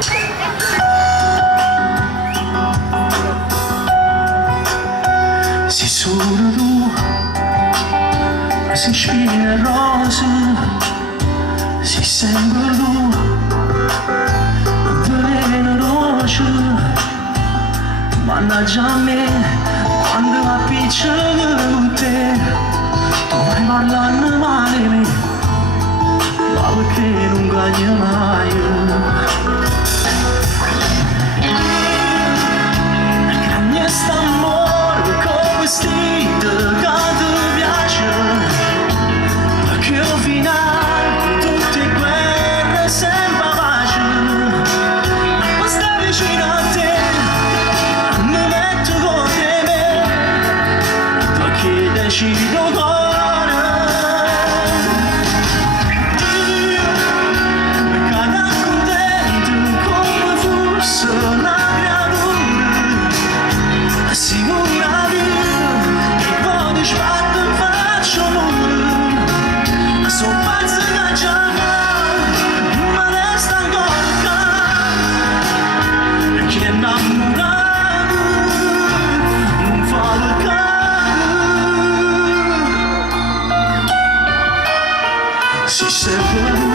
Se solo tu si spine rose, si sempre tu veleno roce, mannaggia a me quando la piccia con te tu vai parlando male di me, ma perché non guagni mai? Grande st'amore con vestito che ti piace, perché al finale tutte guerre sembra pace, ma stai vicino a te, mi metto con te, perché decido cuore. Si sempre